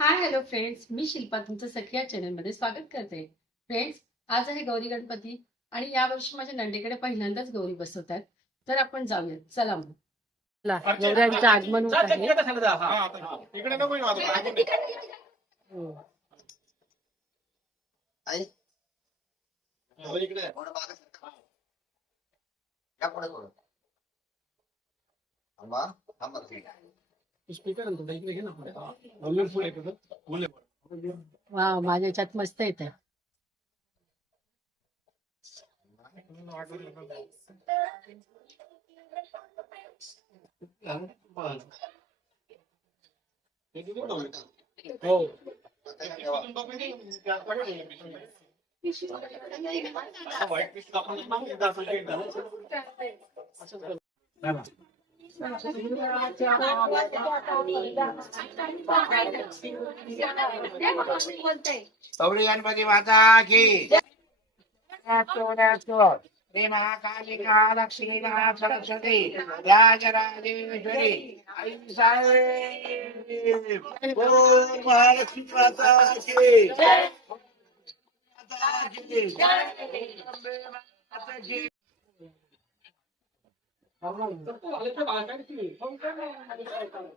Hi hello friends, मी शिल्पा तुमचं सखिया channel मध्ये स्वागत करते. फ्रेंड्स, आज आहे गौरी गणपती आणि यावर्षी माझ्या नंदेकडे पहिल्यांदाच गौरी बसवतात. तर आपण जाऊयात, चला मग. गौऱ्यांचं आगमन होत आहे. इकडे नको येऊ आता. इकडे स्पीकर इकडे घे ना. वा, माझ्या याच्यात मस्त येत आहे. हो. गौरी गणपती माता की श्री महाकालिका लक्ष्मीनाथ सरस्वती राजराजेश्वरी आई साहेब बोल महालक्ष्मी माता की माता की अम्बे माता की.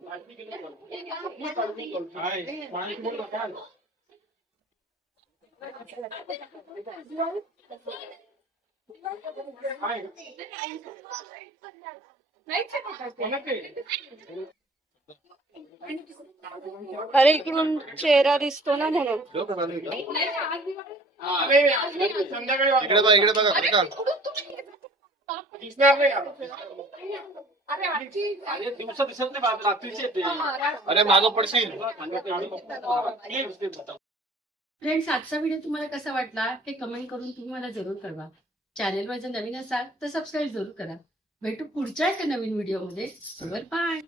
अरे इकडून चेहरा दिसतो ना म्हणून. इकडे बघा, इकडे बघा. दिसणार नाही. दिवसा दिसत नाही, रात्रीचे येते. अरे मागं पडशील. फ्रेंड्स, आजचा व्हिडिओ तुम्हाला कसा वाटला हे कमेंट करून तुम्ही मला जरूर कळवा. चॅनलवर जर नवीन असाल तर सबस्क्राईब जरूर करा. भेटू पुढच्या एका नवीन व्हिडिओमध्ये. बाय.